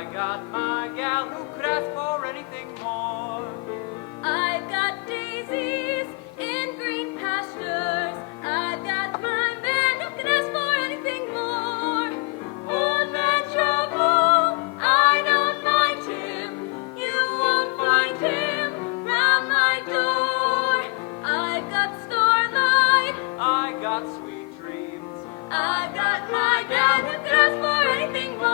I got my gal who could ask for anything more. I've got daisies in green pastures. I've got my man who can ask for anything more. Old man Trouble, I don't mind him. You won't find him round my door. I've got starlight. I got sweet dreams. I've got my gal who can ask for anything more.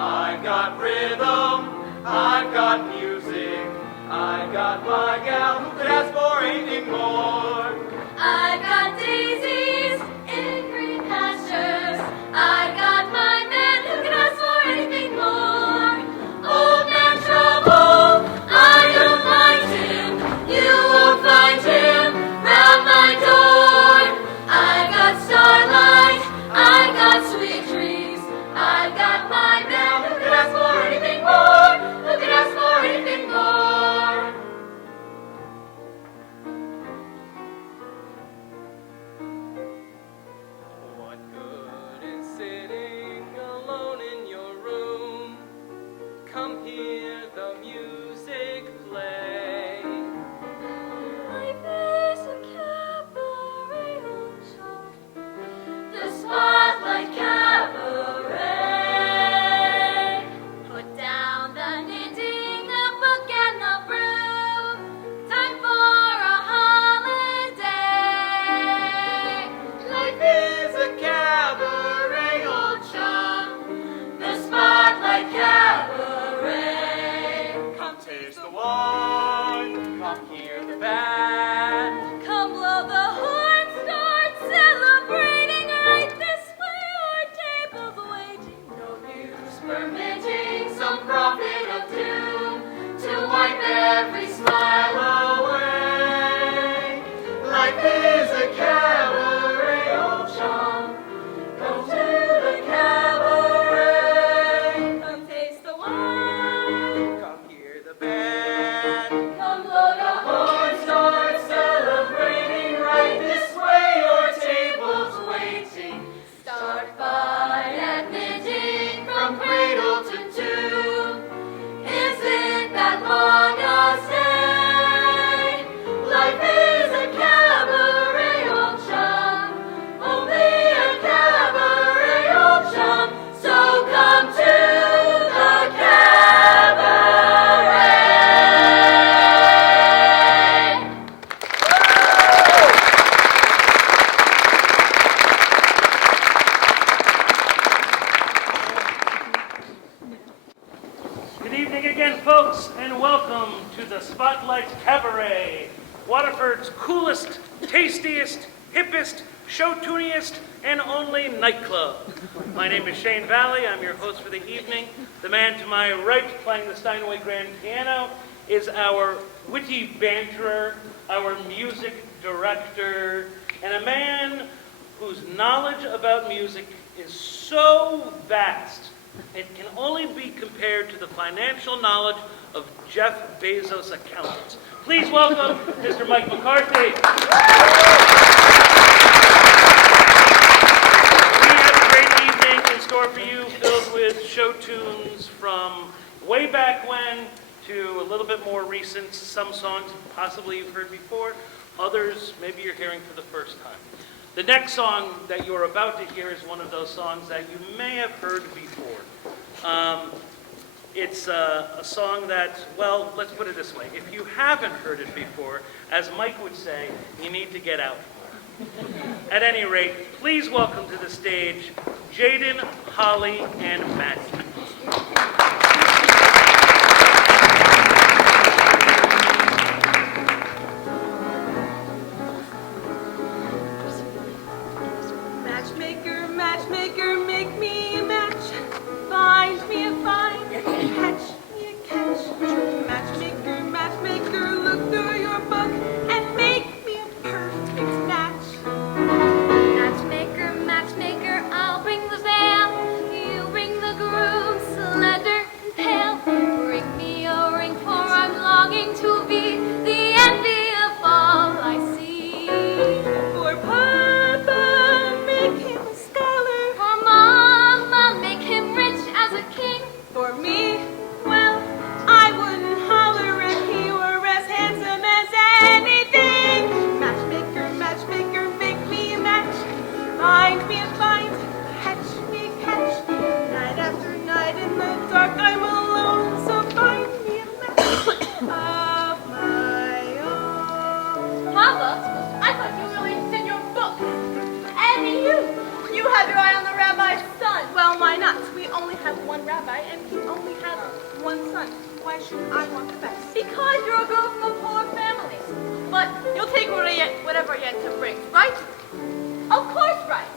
I've got rhythm. I've got music. I've got my gal who could ask for anything more. I've got daisies in green pastures. I've got my man who can ask for anything more. Old man Trouble, I don't mind him. You won't find him round my door. I've got starlight. I've got sweet dreams. I've got my man who can ask for anything more. Who can ask for anything more. What good is sitting alone in your room? Come hear the music play. Life is a cabaret ensemble, the spotlight cabaret. Put down the knitting, the book and the broom. Time for a holiday. Life Is a cabaret, old chum, the spotlight cabaret. come taste the wine, come hear the band. Come blow the horn, start celebrating. Right this way, our table's waiting. No use permitting some prophet of doom to wipe every smile away. Life is a cabaret, old chum, come to the cabaret. Come taste the wine. come hear the band. Come blow the horn, start celebrating. Right this way, your table's waiting. Start by admitting from cradle to tomb. Isn't that long a stay? Life is a cabaret, old chum. Only a cabaret, old chum. So come to the cabaret. Good evening again, folks, and welcome to the Spotlight Cabaret, Waterford's coolest, tastiest, hippest, show-tuniest, and only nightclub. My name is Shane Valley. I'm your host for the evening. The man to my right, playing the Steinway grand piano, is our witty banterer, our music director, and a man whose knowledge about music is so vast it can only be compared to the financial knowledge of Jeff Bezos' accountants. Please welcome Mr. Mike McCarthy. We have a great evening in store for you, filled with show tunes from way back when to a little bit more recent. Some songs possibly you've heard before, others maybe you're hearing for the first time. The next song that you're about to hear is one of those songs that you may have heard before. It's a song that, well, let's put it this way. If you haven't heard it before, as Mike would say, you need to get out more. At any rate, please welcome to the stage Jaden, Holly, and Maddie. Matchmaker, matchmaker, make me a match. Find me a find, catch me a catch. Matchmaker, matchmaker, look through your book and make me a perfect match. Matchmaker, matchmaker, I'll bring the veil, you bring the groove. rabbi and he only has one son. Why should I want the best? Because you're a girl from a poor family. But you'll take whatever Yenta brings, right? Of course, right.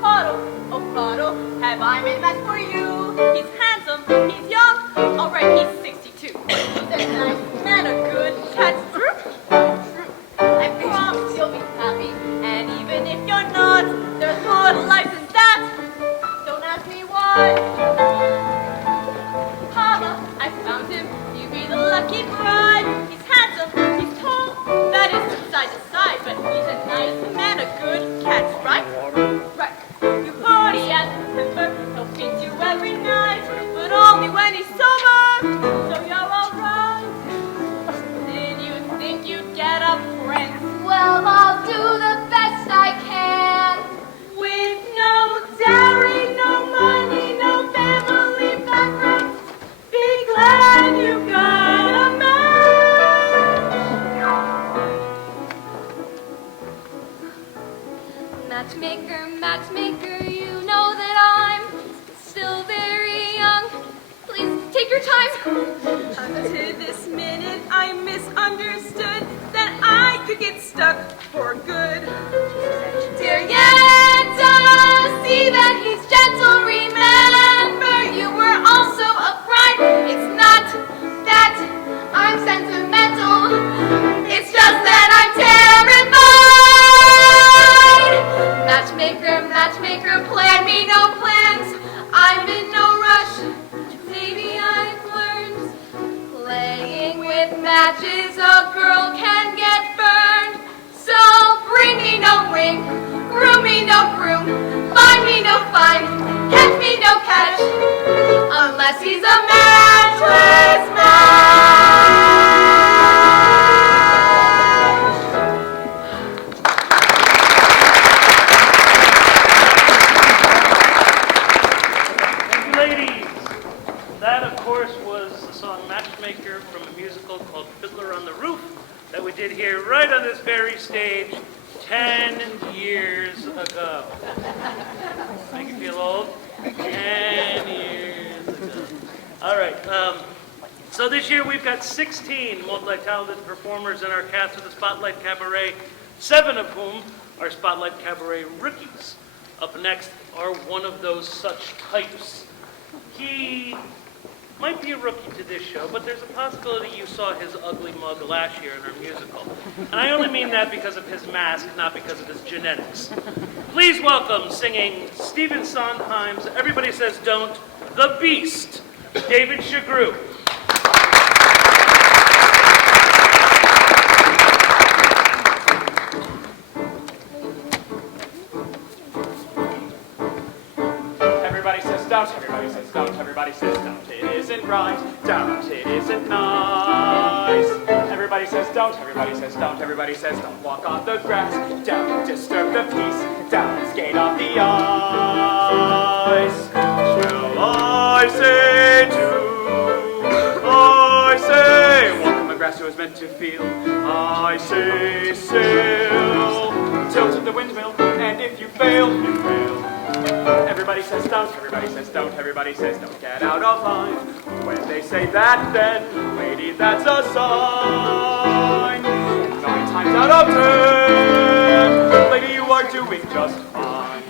Paro, oh Paro, have I made a match for you? He's handsome, he's young, alright, he's 62. He's a nice man, a good cat's true. True. I promise you'll be happy, and even if you're not, there's more to life than that. Don't ask me why. Papa, I found him, you be the lucky bride. He's handsome, he's tall, that is from side to side, but he's a nice man, a good cat's right. Right. You party at September, he'll feed you every night, but only when he's sober, so you're alright. Did you think you'd get a prince? Well, I'll do the best I can. With no dowry, no money, no family background, be glad you got a match. Matchmaker, matchmaker, you know that I'm still very young. Please take your time. Up to this minute, I misunderstood that I could get stuck for good. Dear Yenta, see that he's gentle. Remember, you were also a bride. It's not that I'm sentimental. It's just that I'm terrified. Matchmaker, matchmaker, plan me no plans. I'm in no rush. Maybe I've learned playing with matches, a girl can get burned. So bring me no ring, groom me no groom, find me no find, catch me no catch, unless he's a matchless match. Ladies, that of course was the song Matchmaker from a musical called Fiddler on the Roof that we did here right on this very stage 10 years ago. Make you feel old? 10 years ago. All right, so this year we've got 16 multi-talented performers in our cast of the Spotlight Cabaret, 7 of whom are Spotlight Cabaret rookies. Up next are one of those such types. He might be a rookie to this show, but there's a possibility you saw his ugly mug last year in our musical. And I only mean that because of his mask, not because of his genetics. Please welcome, singing Stephen Sondheim's Everybody Says Don't, The Beast, David Shagru. Everybody says don't, everybody says don't, everybody says don't. It isn't right, don't, it isn't nice. Everybody says don't, everybody says don't, everybody says don't. Walk on the grass, don't disturb the peace, don't skate on the ice. Well, I say do, I say walk on the grass, you was meant to feel. I say sail, tilt at the windmill, and if you fail, you fail. Everybody says don't, everybody says don't, everybody says don't. Get out of line. When they say that, then, lady, that's a sign. 9 times out of 10, lady, you are doing just fine.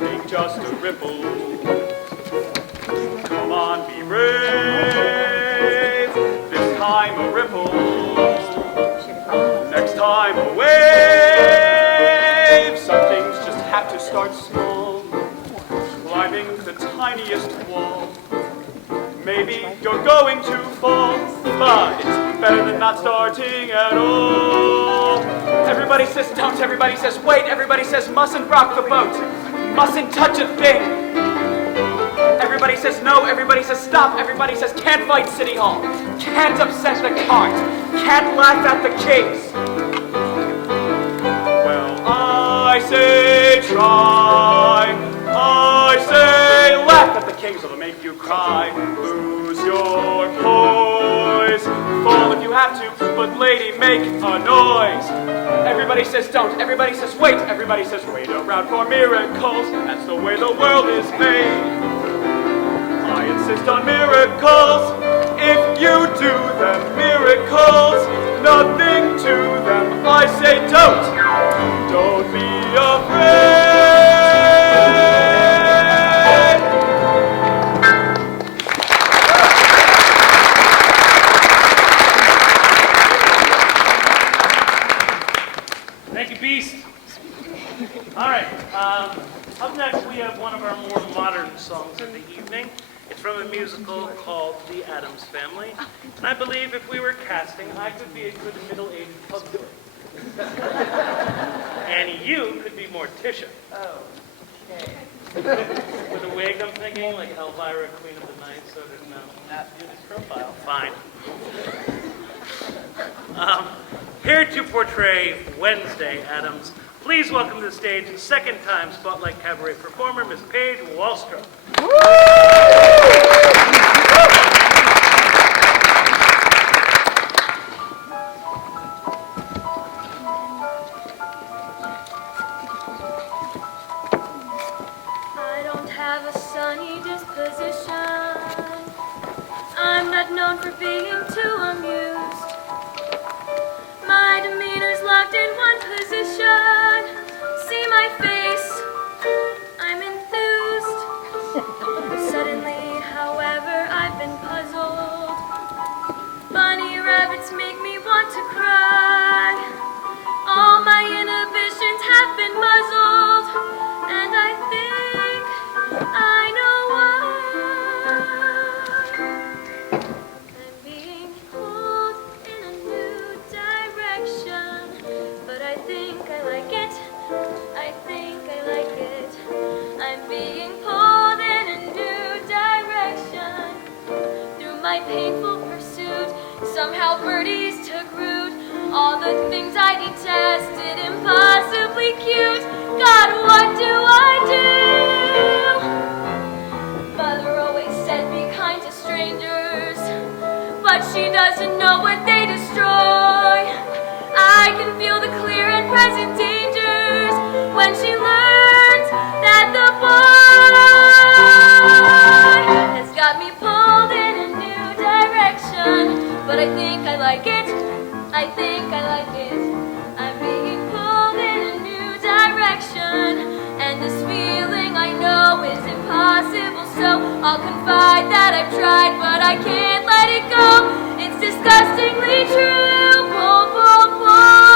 Make just a ripple. Come on, be brave. This time a ripple. Next time a wave. Some things just have to start small, climbing the tiniest wall. Maybe you're going to fall, but it's better than not starting at all. Everybody says don't, everybody says wait, everybody says mustn't rock the boat, mustn't touch a thing. Everybody says no, everybody says stop, everybody says can't fight City Hall, can't upset the cart, can't laugh at the kings. I say try, I say laugh at the kings, it'll make you cry. Lose your poise, fall if you have to, but lady, make a noise. Everybody says don't, everybody says wait, everybody says wait around for miracles. That's the way the world is made. I insist on miracles. If you do them, miracles, nothing to them. I say don't be afraid. Thank you, Beast. All right, up next we have one of our more modern songs of the evening. It's from a musical called The Addams Family. And I believe if we were casting, I could be a good middle-aged pub boy. And you could be Morticia. Oh, okay. With a wig, I'm thinking, like Elvira, Queen of the Night, so there's no Judy's profile. Fine. Here to portray Wednesday Addams, please welcome to the stage second-time Spotlight Cabaret performer, Miss Paige Wallstrom. I don't have a sunny disposition. I'm not known for being too amused. My demeanor's locked in one position. See my face, I'm enthused. Suddenly, however, I've been puzzled. Bunny rabbits make me want to cry. All my inhibitions have been muzzled, and I think I know why. I'm being pulled in a new direction, but I think I like it. I think I like it. I'm being pulled in a new direction. Through my painful pursuit, somehow birdies took root. All the things I detested, impossibly cute. God, what do I do? Mother always said be kind to strangers, but she doesn't know what they destroy. I can feel the clear and present dangers when she learns that the boy has got me pulled in a new direction. But I think I like it. I think I like it. I'm being pulled in a new direction, and this feeling I know is impossible. So I'll confide that I've tried, but I can't let it go. It's disgustingly true. Pull, pull, pull.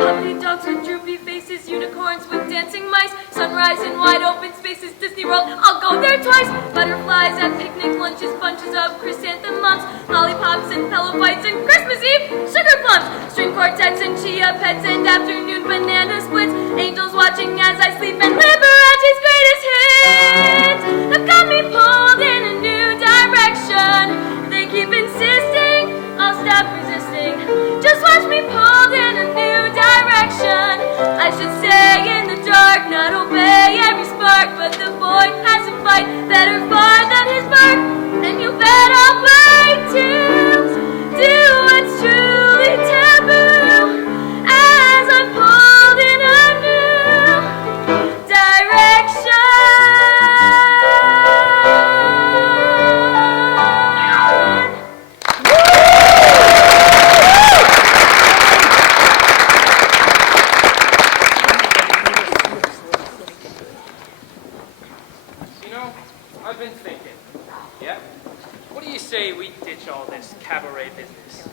Puppy dogs with droopy faces, unicorns with dancing mice, sunrise in wide open spaces, Disney World, I'll go there twice. Butterflies at picnic lunches, bunches of chrysanthemums, lollipops and pillow fights, and Christmas Eve sugar plums, string quartets and chia pets, and afternoon banana splits, angels watching as I sleep, and Liberace's greatest hits have got me pulled in a new direction. They keep insisting, I'll stop resisting. Just watch me pulled in a new direction. I should stay in the dark, not obey every spark, but the boy has a fight better far than his bark. And you bet I'll bite to do what's truly taboo as I'm pulled in a new direction. You know, I've been thinking. Yeah? What do you say we ditch all this cabaret business?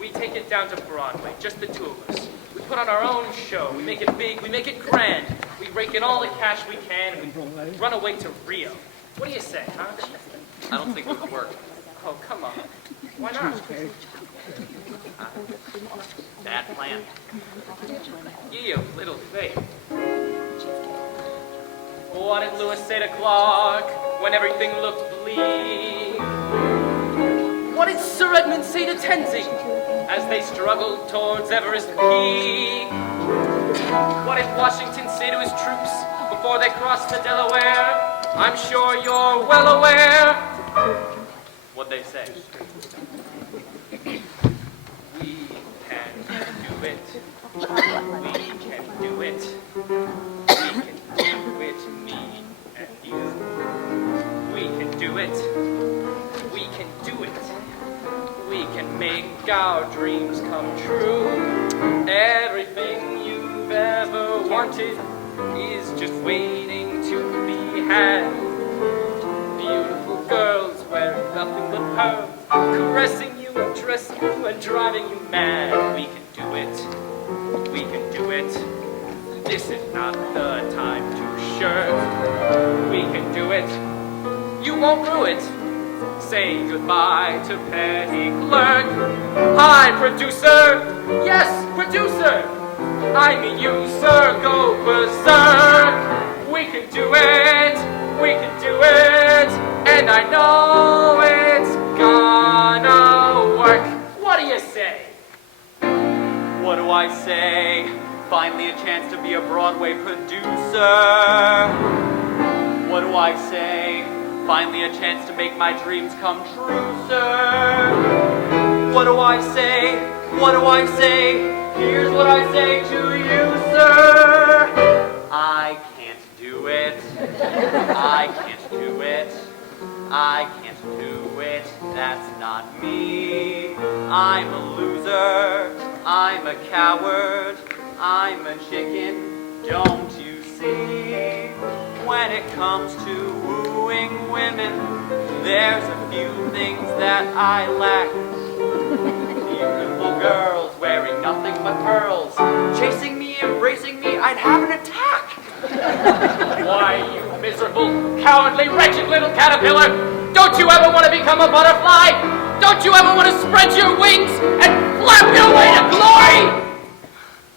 We take it down to Broadway, just the two of us. We put on our own show. We make it big. We make it grand. We rake in all the cash we can, and we run away to Rio. What do you say, huh? I don't think it would work. Oh, come on. Why not? Bad plan. Ye of little faith. What did Lewis say to Clark when everything looked bleak? What did Sir Edmund say to Tenzing as they struggled towards Everest Peak? What did Washington say to his troops before they crossed the Delaware? I'm sure you're well aware. What'd they say? We can do it. We can do it. We can do it, me and you. We can do it. We can do it. We can make our dreams come true. Everything you've ever wanted is just waiting to be had. Beautiful girls wearing nothing but pearls, caressing you and dressing you and driving you mad. We can do it. We can do it. This is not the time to shirk. We can do it. You won't rue it. Say goodbye to petty clerk. Hi, producer. Yes, producer. I mean you, sir. Go berserk. We can do it. We can do it. And I know it's gonna work. What do you say? What do I say? Finally a chance to be a Broadway producer. What do I say? Finally a chance to make my dreams come true, sir. What do I say? What do I say? Here's what I say to you, sir. I can't do it. I can't do it. I can't do it. That's not me. I'm a loser. I'm a coward. I'm a chicken. Don't you see? When it comes to wooing women, there's a few things that I lack. Beautiful girls wearing nothing but pearls, chasing me, embracing me, I'd have an attack. Why, you miserable, cowardly, wretched little caterpillar, don't you ever want to become a butterfly? Don't you ever want to spread your wings and flap your way to glory?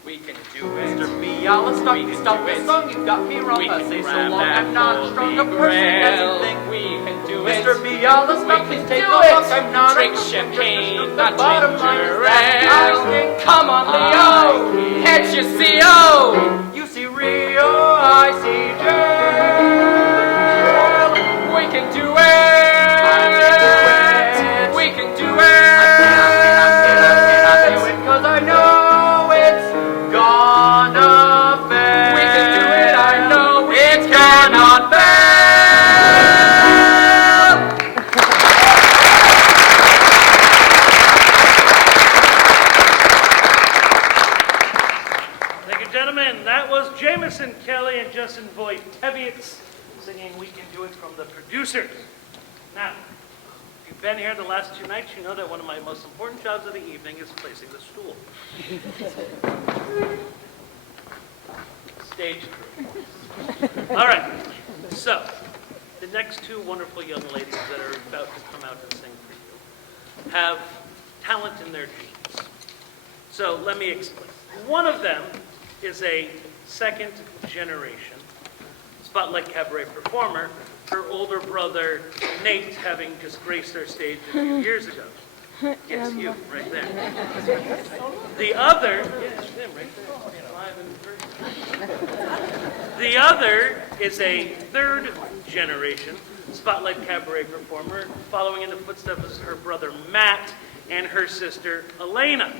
We can do it. Mr. B, I'll stop We you, can stop do this it. song, you've got me wrong. We I can say so grab long, that I'm not as strong a holy person as grail. you think. We can do it. Mr. B, I'll We stop, can please take do a it. look, I'm not Drink a champagne, the not bottom line is ginger that I ale. think Come on, Leo, can't you see, oh? you see Rio, I see Jill. We can do it. We can do it. I do it 'cause I know it's gonna fail. We can do it, I know it's gonna fail. Thank you, gentlemen. That was Jameson Kelly and Justin Voigt Teviotz singing We Can Do It from the producers. Now, if you've been here the last 2 nights, you know that one of my most important jobs of the evening is placing the stool. Stage crew. All right, so the next 2 wonderful young ladies that are about to come out and sing for you have talent in their genes. So let me explain. One of them is a second generation Spotlight Cabaret performer, her older brother Nate having just graced our stage a few years ago. Yes, you, right there. The other, yes, him right there, live in person. The other is a third generation Spotlight Cabaret performer, following in the footsteps of her brother Matt and her sister Elena.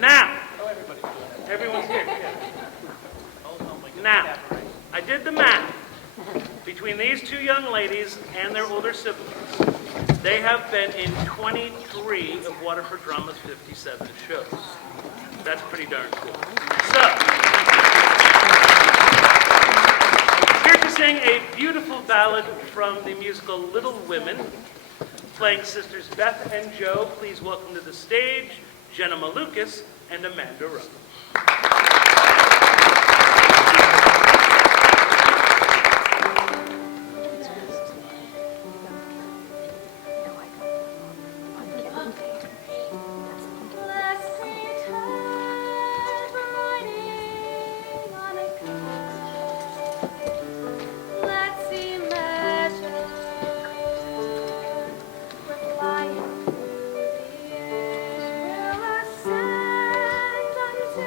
Now, everyone's here. Now, I did the math. Between these 2 young ladies and their older siblings, they have been in 23 of Waterford Drama's 57 shows. That's pretty darn cool. So, here to sing a beautiful ballad from the musical Little Women, playing sisters Beth and Joe, please welcome to the stage Jenna Malukas and Amanda Rowe. Let's pretend we're riding on a cloud. Let's imagine we're flying through the air. We'll ascend until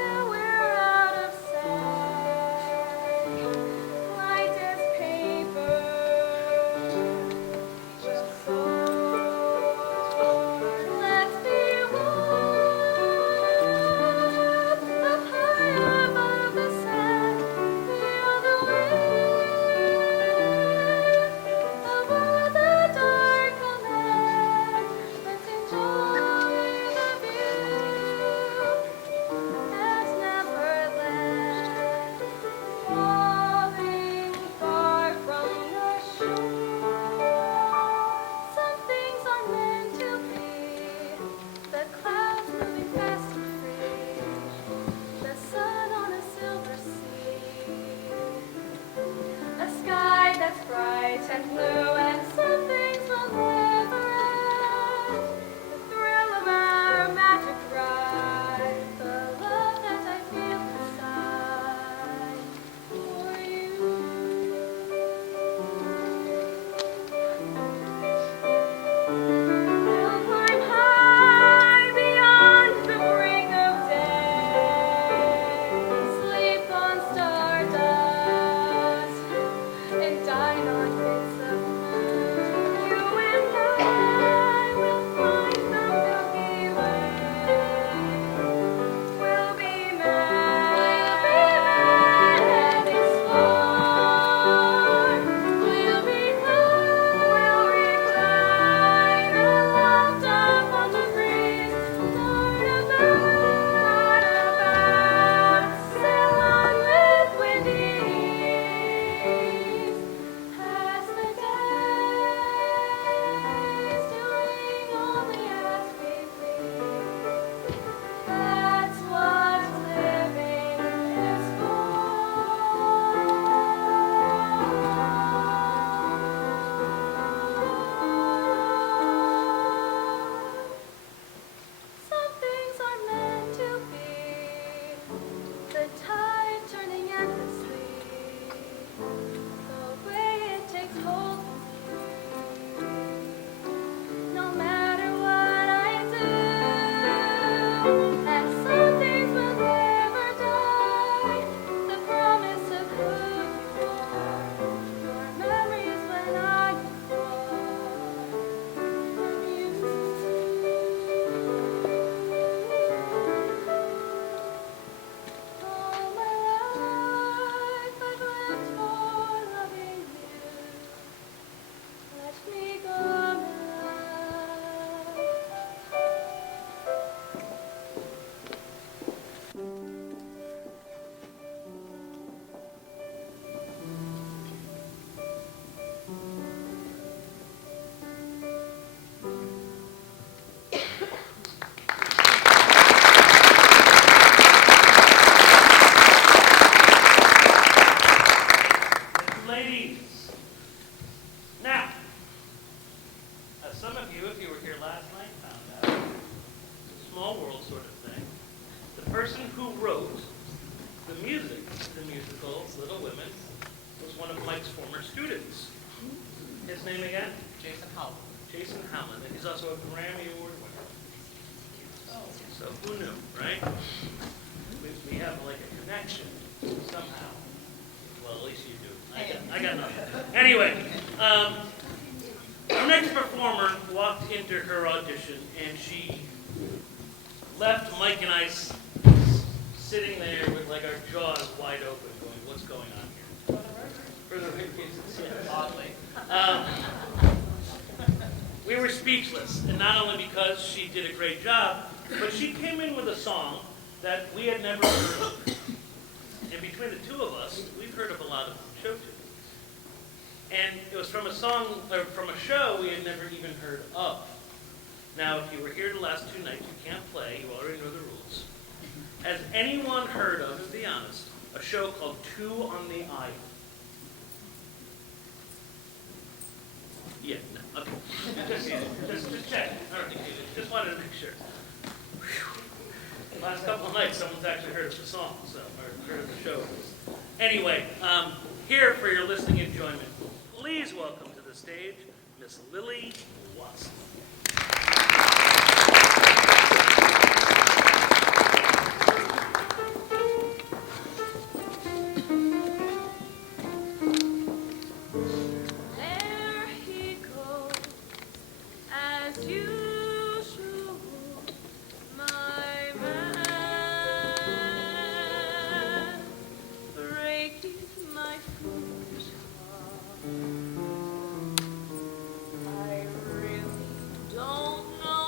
bright and blue, and some things will never end. The thrill of our magic ride, the love that I feel inside for you. We'll climb high beyond the break of day, sleep on stardust, and dine on bits of moon. You and I will find the Milky Way. We'll be mad and explore. We'll be high, we'll recline aloft upon the breeze. Lord about, sail on with windy ease. Pass the days doing only as we please. That's what living is for. Some things are meant to be, the tide turning endlessly, the way it takes hold of me. No matter what I do, and some things will never die. The promise of who you are, your memories when I am far from you. All my life I've lived for loving you. Let me go now. Ladies, now, as some of you, if you were here last night, found out, it's a small world sort of thing. The person who wrote the music, the musical Little Women, was one of Mike's former students. His name again? Jason Howell. Jason Howland, and he's also a Grammy Award winner. So who knew, right? We have like a connection somehow. Well, at least you do. I got nothing. Anyway, our next performer walked into her audition, and she left Mike and I sitting there with like our jaws wide open, going, "What's going on here?" For the record, yeah, oddly. We were speechless, and not only because she did a great job, but she came in with a song that we had never heard of. And between the two of us, we've heard of a lot of show tunes. And it was from a song, or from a show we had never even heard of. Now, if you were here the last two nights, you can't play, you already know the rules. Has anyone heard of, to be honest, a show called Two on the Aisle? Yeah, no, okay. Just check. All right, just wanted to make sure. Whew. Last couple of nights, someone's actually heard of the song, so, or heard of the show. Anyway, here for your listening enjoyment, please welcome to the stage Miss Lily Watson. There he goes, as usual, my man, breaking my foolish heart. I really don't know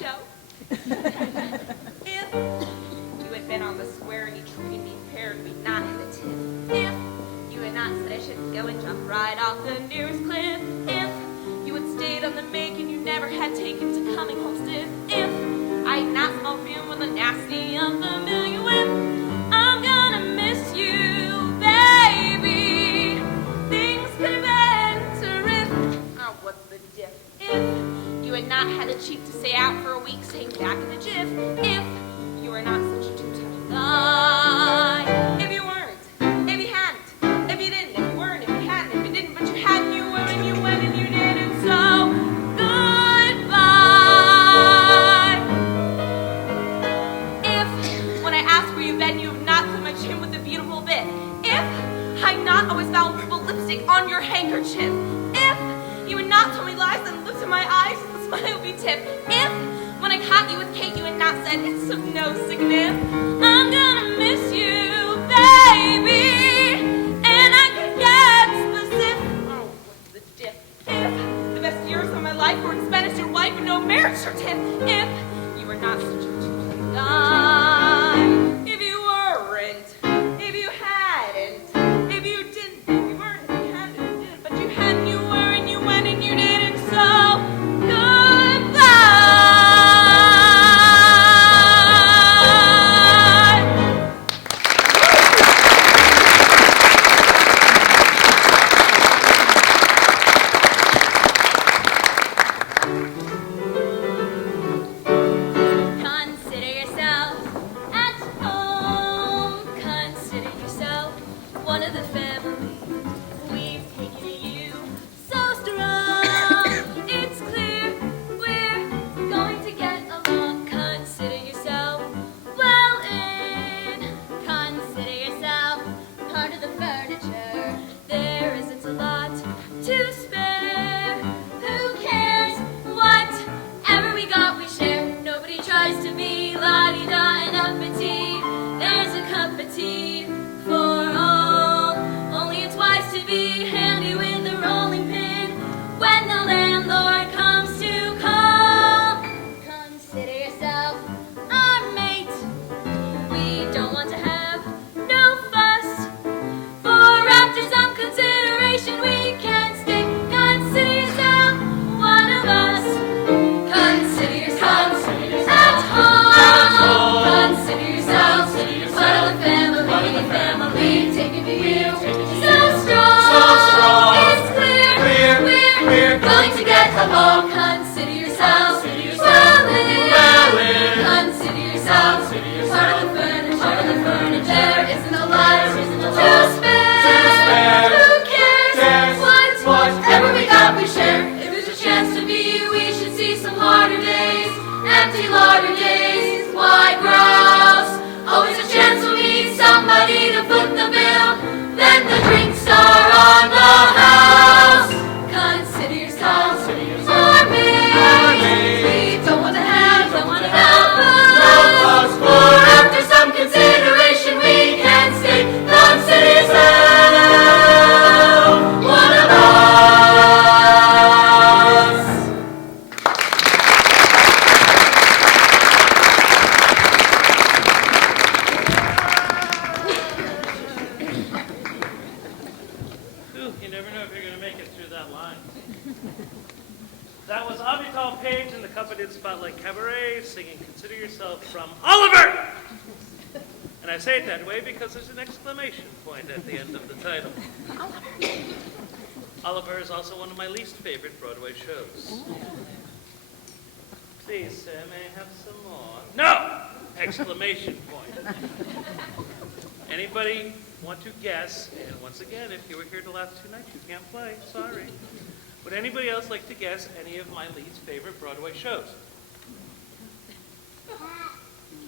Joe. If you had been on the square and you treated me fair, we'd not have a tip. If you had not said I shouldn't go and jump right off the nearest cliff. If you had stayed on the make and you never had taken to coming home stiff. If I had not smelled room with the nasty unfamiliar whip. I'm gonna miss you, baby. Things could have been terrific. Oh, what's the diff? If you had not had the cheek to stay out for a week, staying back in the jiff. If you were not such a two-time guy. If you weren't, if you hadn't, if you didn't, if you weren't, if you hadn't, if you didn't, but you hadn't, you were, and you went, and you didn't, so goodbye. If, when I asked where you've been, you have not put my chin with a beautiful bit. If I'd not always found purple lipstick on your handkerchief. If you had not told me lies and looked in my eyes with a smile be tipped. If, when I caught you with Kate, you had not said it's of no sickness. I'm gonna miss you, baby, and I could get specific. Oh, what's the diff? If the best years of my life were spent as your wife with no marriage certificate. If you were not such a two-time guy. If you weren't, if you hadn't, if you didn't, if you weren't, if you hadn't, if you didn't, but you hadn't, you were, and you went, and you didn't, so goodbye. Consider yourself at home. Consider yourself one of the family. We've taken you so strong. It's clear we're going to get along. Consider yourself well in. Consider yourself part of the furniture. There isn't a lot to spare. Who cares? Whatever we got, we share. Nobody tries to be la-di-da and uppity. There's a cup of tea for all. Only it's wise to be handy with the rolling pin when the landlord comes to call. Consider yourself our mate. We don't want to have no fuss. For after some consideration, we can stay. Consider yourself one of us. Consider yourself at home. Consider yourself part of the family. Taking to you so strong. It's clear we're going to get along. Consider yourself well in. Consider yourself part of the furniture. There isn't a lot to spare. Who cares? Whatever we got, we share. If there's a chance to be, we should see some harder days. Empty larder days. Why grouse? Always a chance we'll meet somebody to foot the bill. Then the drinks are on the house. Consider yourself our mates. We don't want to have no fuss. For after some consideration, we can stay. Consider yourself one of us. Ooh, you never know if you're going to make it through that line. That was Avital Page and the Coveted Spotlight Cabaret singing Consider Yourself from Oliver! And I say it that way because there's an exclamation point at the end of the title. Oliver is also one of my least favorite Broadway shows. Please, sir, may I have some more? No! Exclamation point. Anybody want to guess? And once again, if you were here the last 2 nights, you can't play. Sorry. Would anybody else like to guess any of my least favorite Broadway shows?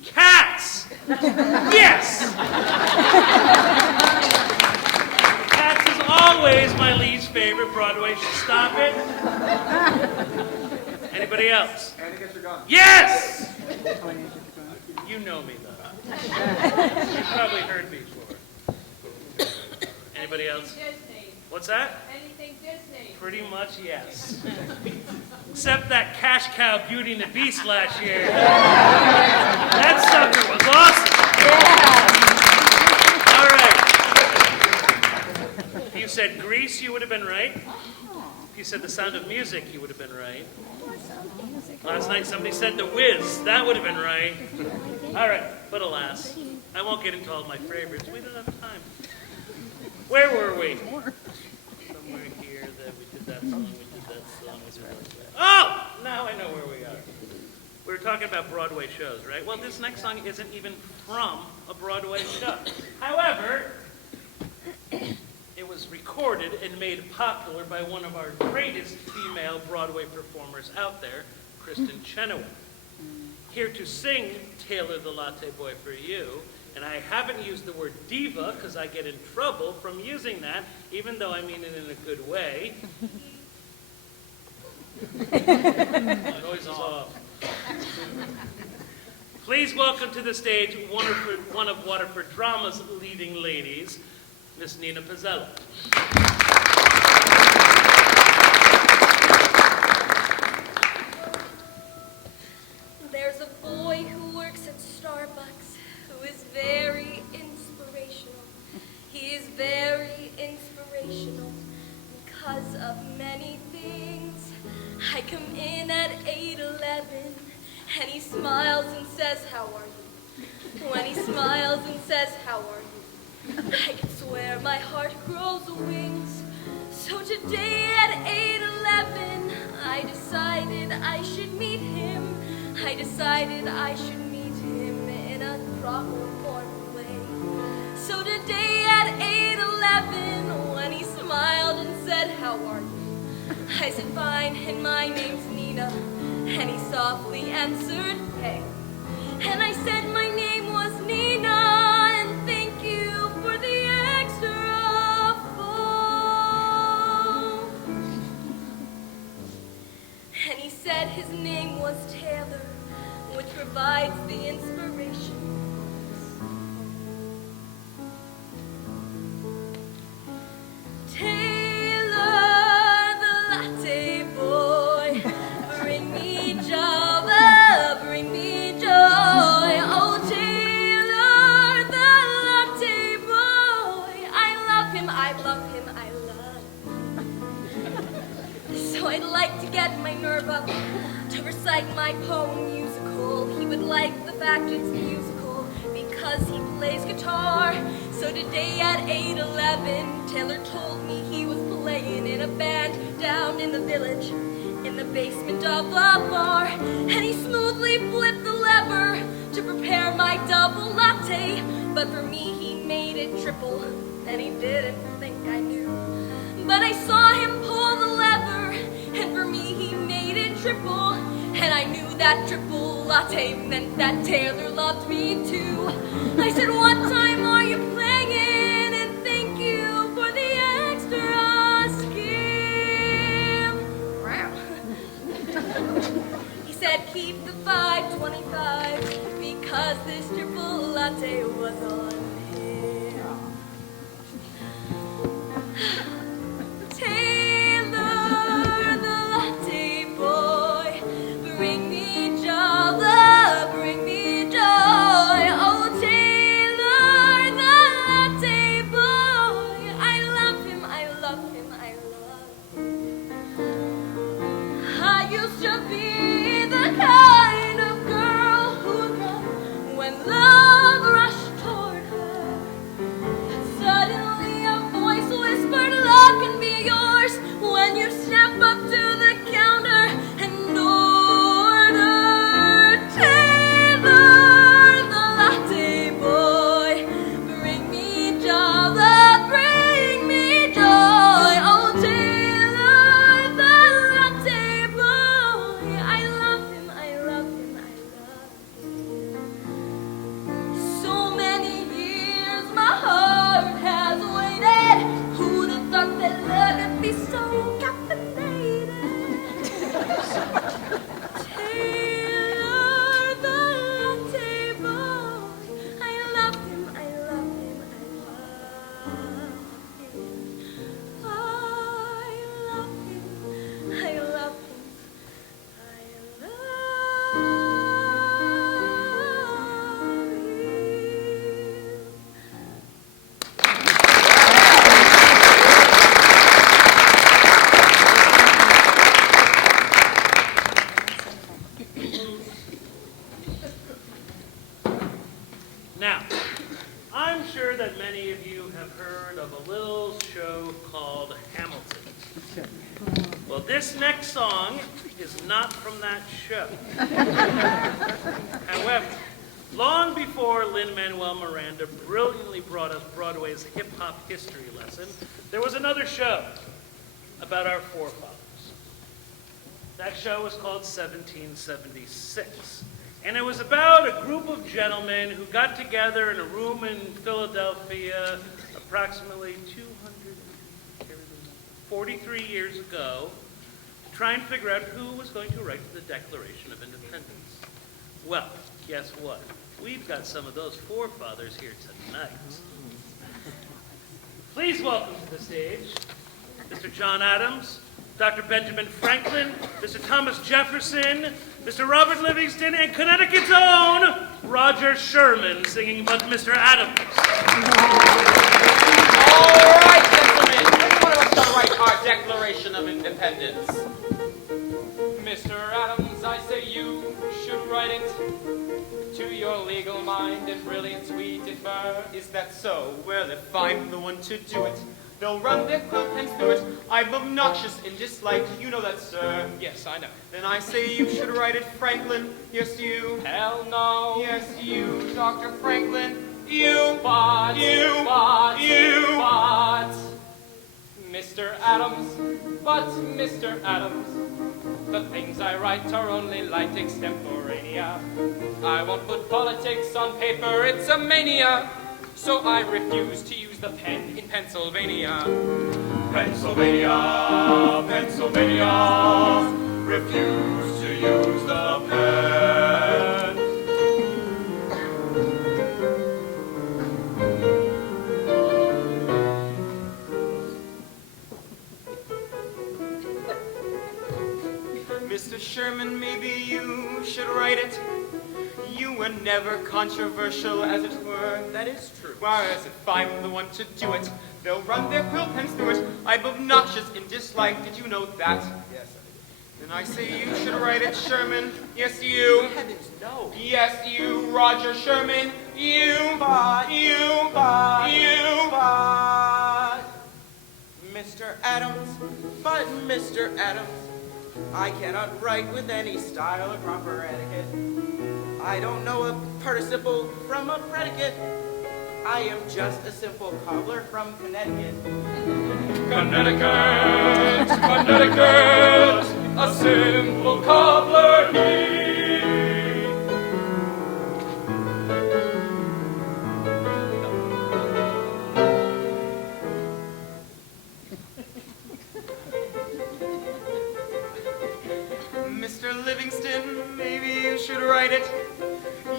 Cats! Yes! Cats is always my least favorite Broadway show. Stop it. Anybody else? Yes! You know me, though. You've probably heard me before. Anybody else? What's that? Anything Disney. Pretty much, yes. Except that cash cow Beauty and the Beast last year. That sucker was awesome. All right. If you said Grease, you would have been right. If you said The Sound of Music, you would have been right. Last night somebody said The Wiz. That would have been right. All right, but alas, I won't get into all my favorites. We don't have time. Where were we? Somewhere here that we did that song, Oh! Now I know where we are. We were talking about Broadway shows, right? Well, this next song isn't even from a Broadway show. However, it was recorded and made popular by one of our greatest female Broadway performers out there, Kristen Chenoweth. Here to sing Taylor the Latte Boy for You, and I haven't used the word diva because I get in trouble from using that, even though I mean it in a good way. Noise is off. Please welcome to the stage one of Waterford Drama's leading ladies, Miss Nina Pizzella. There's a boy who works at Starbucks who is very inspirational. He is very inspirational because of many things. I come in at 8:11 and he smiles and says, "How are you?" When he smiles and says, "How are you?" I can swear my heart grows wings. So today at 8:11, I decided I should meet him. I decided I should meet him in a proper formal way. So today at 8:11, when he smiled and said, "How are you?" I said, "Fine, and my name's Nina." And he softly answered, "Hey." And I said my name was Nina, and thank you for the extra phone. And he said his name was Taylor, which provides the inspiration. Taylor, the latte boy, bring me Java, bring me joy. Oh, Taylor, the latte boy, I love him, I love him, I love him. So I'd like to get my nerve up to recite my poem musical. He would like the fact it's musical because he plays guitar. So today at 8:11, Taylor told me he was playing in a band down in the village, in the basement of a bar. And he smoothly flipped the lever to prepare my double latte. But for me, he made it triple, and he didn't think I knew. But I saw him pull the lever, and for me, he made it triple. And I knew that triple latte meant that Taylor loved me too. I said, "What time are you playing? And thank you for the extra skim." He said, "Keep the 5.25 because this triple latte was on him." Taylor, the latte boy, bring me Java, bring me joy. Oh, Taylor, the latte boy, I love him, I love him, I love him. I used to be the kind of girl who'd run when love rushed toward her. Now, I'm sure that many of you have heard of a little show called Hamilton. Well, this next song is not from that show. However, long before Lin-Manuel Miranda brilliantly brought us Broadway's hip-hop history lesson, there was another show about our forefathers. That show was called 1776. And it was about a group of gentlemen who got together in a room in Philadelphia approximately 243 years ago to try and figure out who was going to write the Declaration of Independence. Well, guess what? We've got some of those forefathers here tonight. Please welcome to the stage Mr. John Adams, Dr. Benjamin Franklin, Mr. Thomas Jefferson, Mr. Robert Livingston, and Connecticut's own Roger Sherman singing But Mr. Adams. All right, gentlemen. Which one of us shall write our Declaration of Independence? Mr. Adams, I say you should write it. To your legal mind and brilliance we defer. Is that so? Well, if I'm the one to do it, they'll run their quill pens through it. I'm obnoxious and disliked, you know that, sir. Yes, I know. Then I say you should write it, Franklin. Yes, you. Hell no. Yes, you, Dr. Franklin. You. But, You. but, You. but, Mr. Adams, but Mr. Adams, the things I write are only light extemporanea. I won't put politics on paper, it's a mania. So I refuse to use the pen in Pennsylvania. Pennsylvania, Pennsylvania, refuse to use the pen. Mr. Sherman, maybe you should write it. You were never controversial, as it were. That is true. Whereas if I'm the one to do it, they'll run their quill pens through it. I'm obnoxious and disliked. Did you know that? Yes, Then I say you should write it, Sherman. Yes, you. heavens, no. Yes, you, Roger Sherman. You. But, You. but, You. but, Mr. Adams, but Mr. Adams, I cannot write with any style or proper etiquette. I don't know a participle from a predicate. I am just a simple cobbler from Connecticut. Connecticut, Connecticut, a simple cobbler he. Mr. Livingston, maybe you should write it.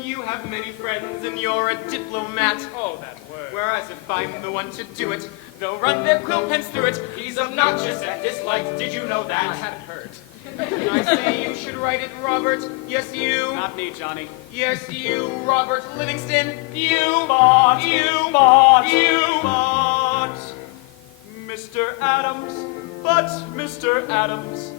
You have many friends and you're a diplomat. Oh, that word. Whereas if I'm the one to do it, they'll run their quill pens through it. He's obnoxious and disliked. Did you know I that? haven't heard. And I say you should write it, Robert. Yes, you. Not me, Johnny. Yes, you, Robert Livingston. You. But, You. but, You. but, Mr. Adams, but Mr. Adams,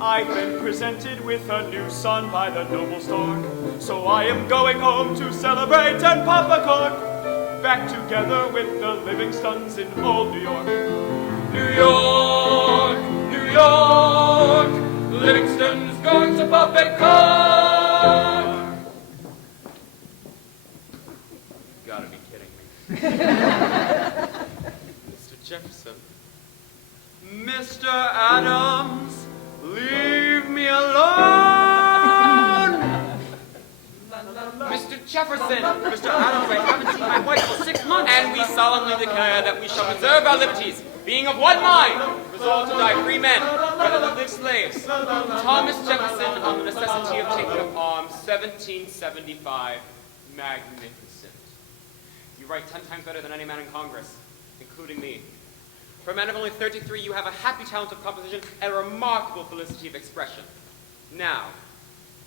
I've been presented with a new son by the noble stork, so I am going home to celebrate and pop a cork, back together with the Livingstons in old New York. New York, New York, Livingston's going to pop a cork. Gotta be kidding me. Mr. Jefferson. Mr. Adams, leave me alone! Mr. Jefferson, Mr. Adams, I haven't seen my wife for 6 months. and we solemnly declare that we shall preserve our liberties, being of one mind, resolved to die free men, rather than live slaves. Thomas Jefferson on the necessity of taking up arms, 1775. Magnificent. You write 10 times better than any man in Congress, including me. For a man of only 33, you have a happy talent of composition and a remarkable felicity of expression. Now,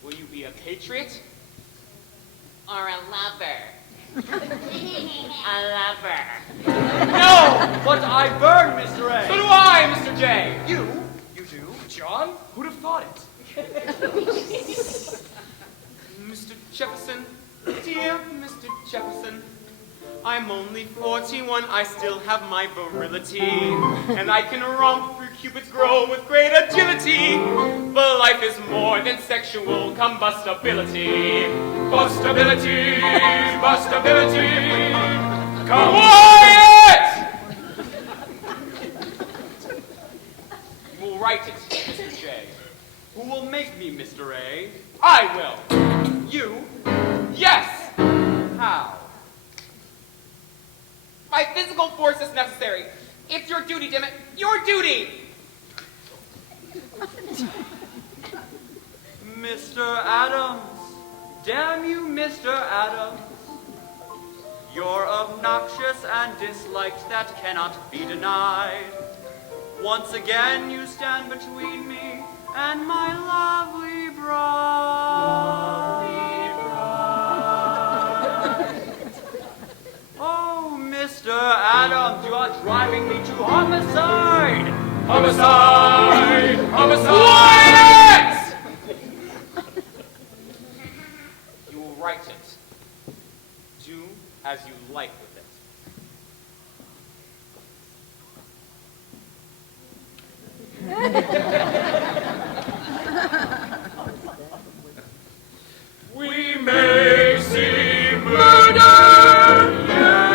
will you be a patriot or a lover? A lover. No, but I burn, Mr. A. So do I, Mr. J. You do? John? Who'd have thought it? Mr. Jefferson, dear Mr. Jefferson, I'm only 41, I still have my virility, and I can romp through Cupid's grove with great agility. But life is more than sexual combustibility. Bustability, bustability. Quiet! You will write it, Mr. J. Who will make me Mr. A? I will. You? Yes! How? By physical force is necessary. It's your duty, damn it. Your duty! Mr. Adams. Damn you, Mr. Adams. You're obnoxious and disliked, that cannot be denied. Once again you stand between me and my lovely bride. Oh, Mr. Adams, you are driving me to homicide! Homicide! Homicide! You will write it. Do as you like with it. We may see murder yet.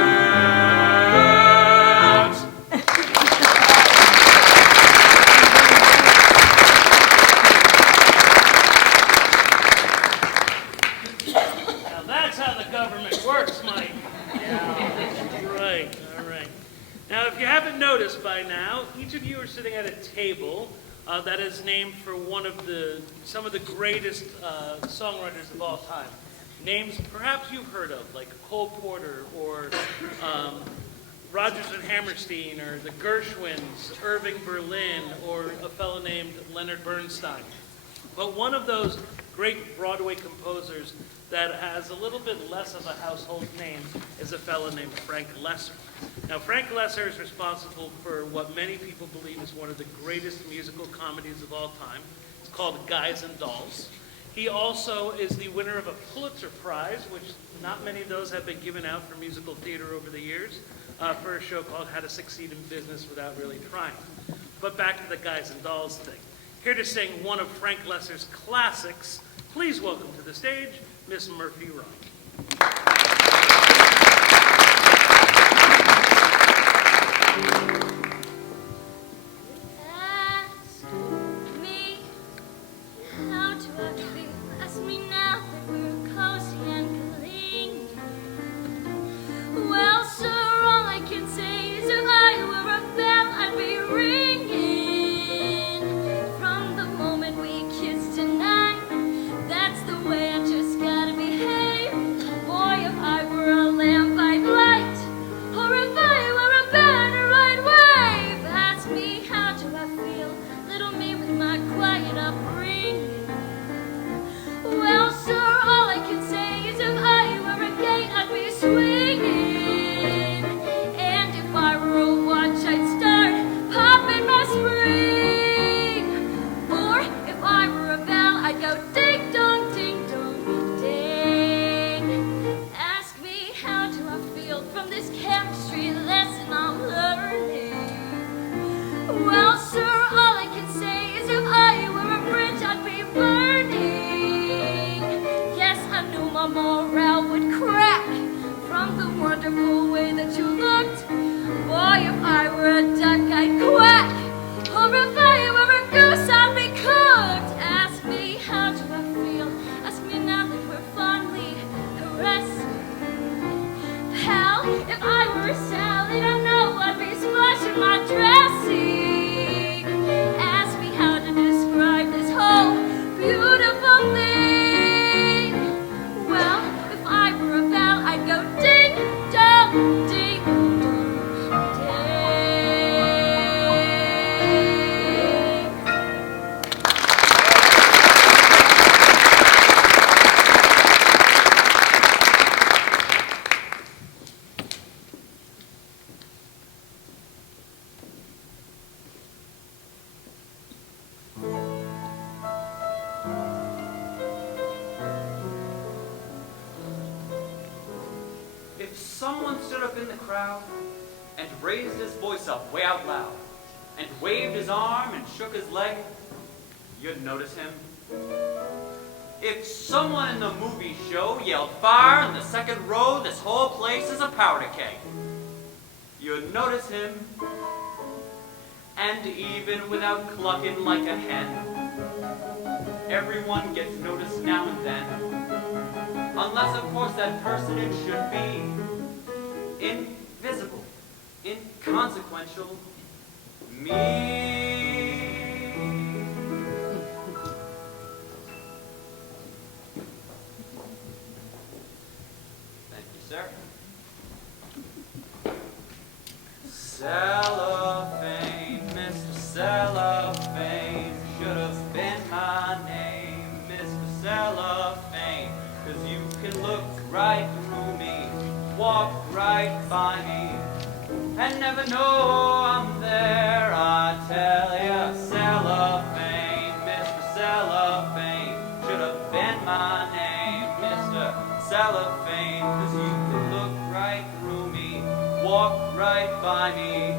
Now that's how the government works, Mike. Yeah, right, all right. Now, if you haven't noticed by now, each of you are sitting at a table that is named for some of the greatest songwriters of all time. Names perhaps you've heard of, like Cole Porter or Rodgers and Hammerstein or the Gershwins, Irving Berlin, or a fellow named Leonard Bernstein. But one of those great Broadway composers that has a little bit less of a household name is a fellow named Frank Lesser. Now, Frank Lesser is responsible for what many people believe is one of the greatest musical comedies of all time. It's called Guys and Dolls. He also is the winner of a Pulitzer Prize, which not many of those have been given out for musical theater over the years, for a show called How to Succeed in Business Without Really Trying. But back to the Guys and Dolls thing. Here to sing one of Frank Lesser's classics, please welcome to the stage, Miss Murphy Ryan. Ask me, how do I feel? Ask me now that we're cozy and clingy. Well, sir, all I can say is if I were a bell, I'd be ringing. From the moment we kissed tonight, that's the way I just gotta behave. Boy, if I were a lamp, I'd light. Or if I were a banner, I'd wave. Ask me, how do I feel? Little me with my quiet upbringing. Well, sir, all I can say is if I were a gate, I'd be swinging. And if I were a watch, I'd start popping my spring. Or if I were a bell, I'd go ding dong, ding dong, ding. Ask me, how do I feel from this chemistry lesson I'm learning? Well, sir, all I can say is if I were a bridge, I'd be burning. Yes, I knew my morale would crack from the wonderful way that you looked. Boy, if I were a duck, I'd quack. Or if I were a goose, I'd be cooked. Ask me, how do I feel? Ask me now that we're fondly caressed. Hell, if I were a salad, I know I'd be splashing my dressing. Ask me how to describe this whole beautiful thing. Well, if I were a bell, I'd go ding dong, ding someone stood up in the crowd and raised his voice up way out loud and waved his arm and shook his leg, you'd notice him. If someone in the movie show yelled fire in the second row, this whole place is a powder keg, you'd notice him. And even without clucking like a hen, everyone gets noticed now and then. Unless, of course, that personage should be invisible, inconsequential, me. Thank you, sir. Cellophane, Mr. Cellophane, should have been my name, Mr. Cellophane, 'cause you can look right through me, walk right by me, and never know I'm there. I tell ya, Cellophane, Mr. Cellophane, should have been my name, Mr. Cellophane, 'cause you can look right through me, walk right by me,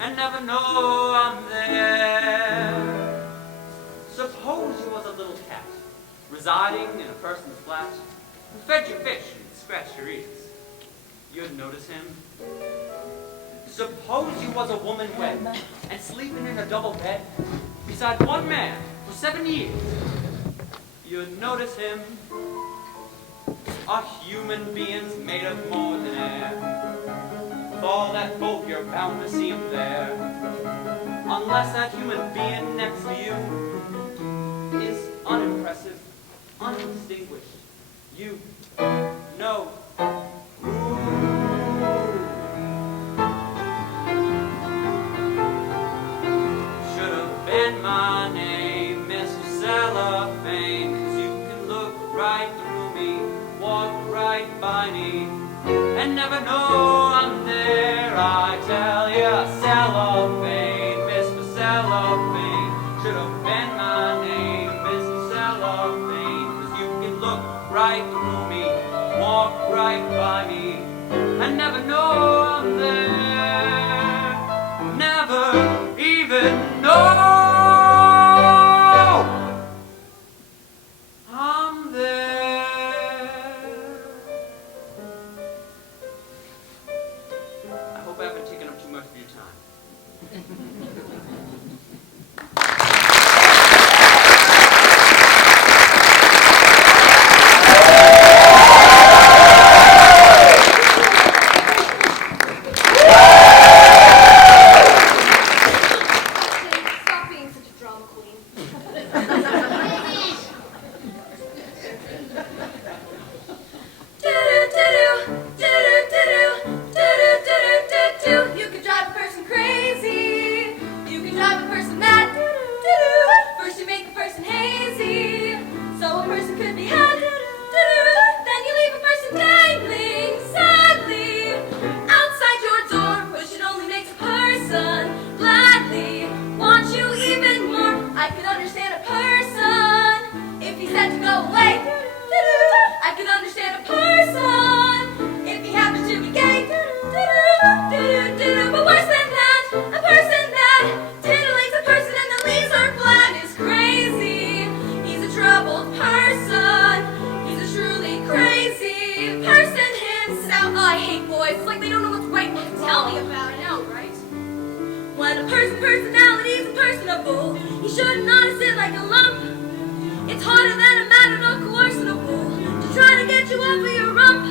and never know I'm there. Suppose you was a little cat, residing in a person's flat, who fed your fish and scratched your ears. You'd notice him. Suppose you was a woman wed, and sleeping in a double bed, beside one man for 7 years. You'd notice him. A human being's made of more than air. With all that boat, you're bound to see him there. Unless that human being next to you is unimpressive, undistinguished, you know who. Should have been my name, Mr. Cellophane, 'cause you can look right through me, walk right by me, and never know I'm there. I tell ya, Cellophane, Mr. Cellophane, should have been my name, Mr. Cellophane, 'cause you can look right through me, walk right by me, and never know I'm there. Never even know I'm there. I hope I haven't taken up too much of your time. Stop being such a drama queen. You can drive a person crazy. You can drive a person mad. First you make a person hazy, so a person could be had. Then you leave a person dangling sadly outside your door, which it only makes a person gladly want you even more. I could understand a person if he said to go away. I could understand a person if he happens to be gay. But worse than that, a person that titillates a person and then leaves her flat is crazy. He's a troubled person. He's a truly crazy person himself. Oh, I hate boys. It's like they don't know what's right and what to tell me about it. I know, right? When a person's personality is impersonable, you shouldn't notice it like a lump. It's harder than a matter of coercible to try to get you off of your rump.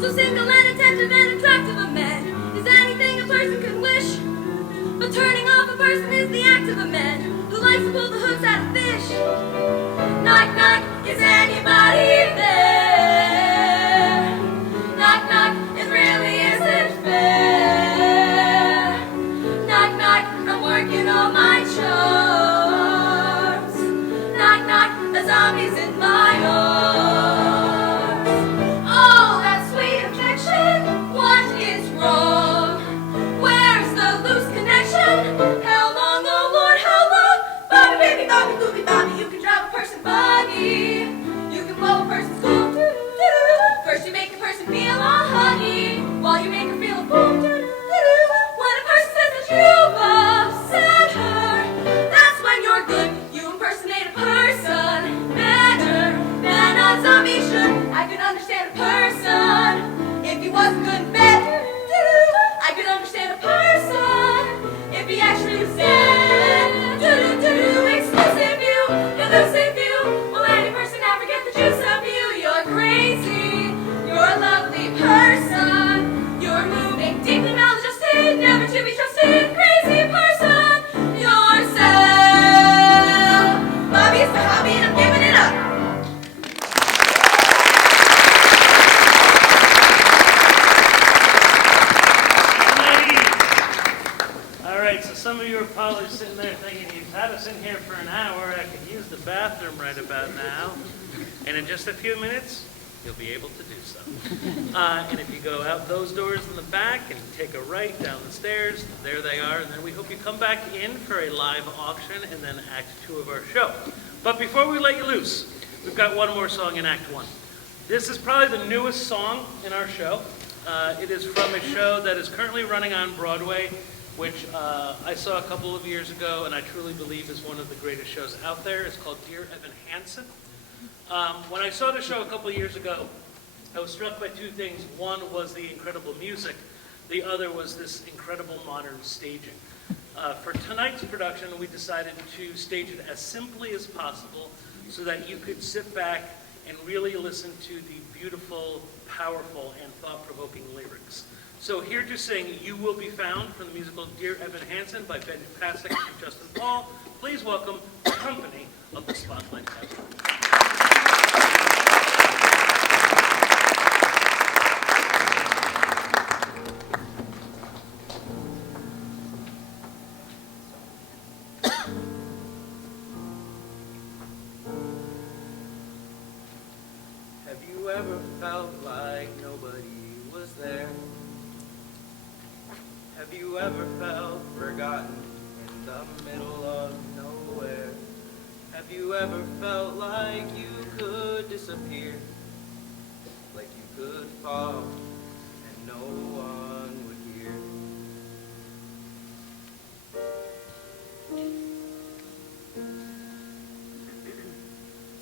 So single and attentive and attractive a man is anything a person could wish. But turning off a person is the act of a man who likes to pull the hooks out of fish. Knock, knock, is anybody there? Knock, knock, it really isn't fair. Knock, knock, I'm working on my charms. Knock, knock, the zombie probably sitting there thinking, he's had us in here for an hour. I could use the bathroom right about now. And in just a few minutes, you'll be able to do so. And if you go out those doors in the back and take a right down the stairs, there they are. And then we hope you come back in for a live auction and then Act 2 of our show. But before we let you loose, we've got one more song in Act 1. This is probably the newest song in our show. It is from a show that is currently running on Broadway, which I saw a couple of years ago, and I truly believe is one of the greatest shows out there. It's called Dear Evan Hansen. When I saw the show a couple of years ago, I was struck by two things. One was the incredible music. The other was this incredible modern staging. For tonight's production, we decided to stage it as simply as possible so that you could sit back and really listen to the beautiful, powerful, and thought-provoking lyrics. So here to sing You Will Be Found from the musical Dear Evan Hansen by Ben Pasek and Justin Paul, please welcome the company of the Spotlight Cabaret. Have you ever felt like nobody was there? Have you ever felt forgotten in the middle of nowhere? Have you ever felt like you could disappear? Like you could fall and no one would hear?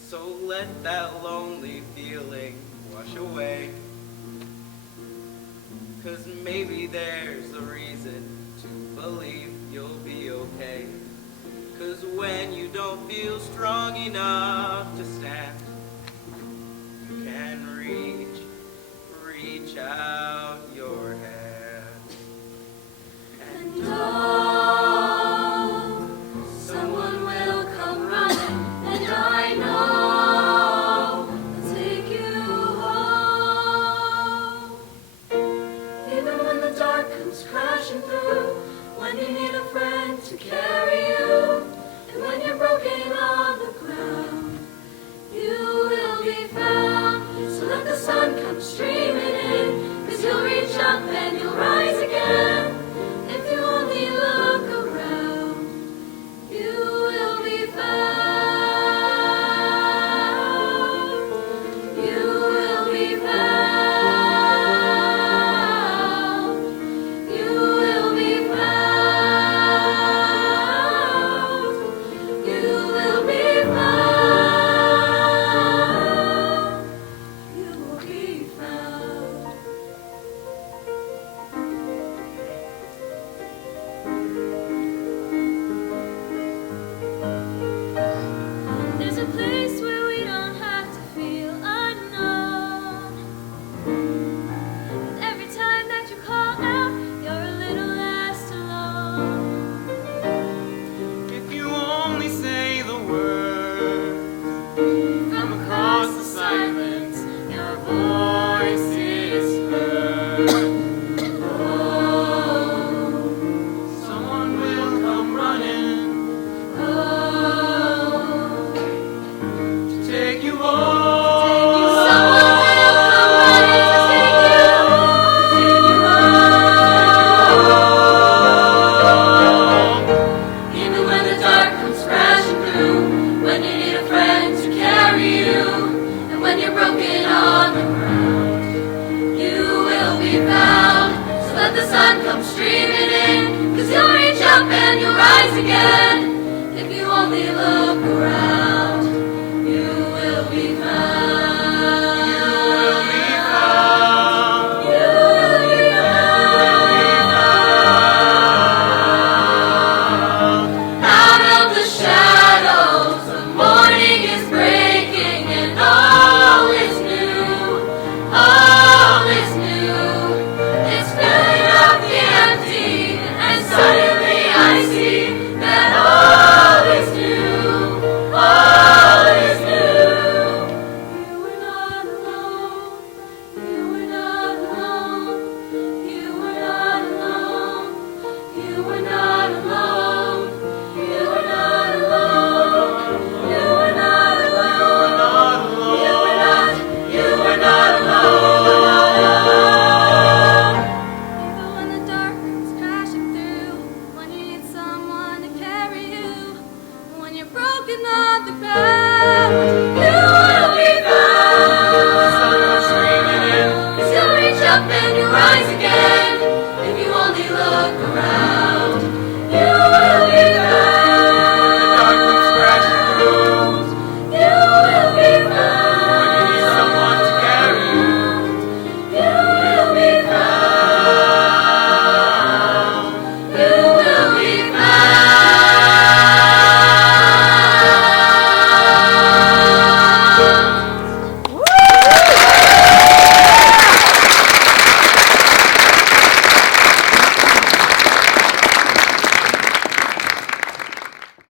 So let that lonely feeling wash away. 'Cause maybe there's a reason to believe you'll be okay. 'Cause when you don't feel strong enough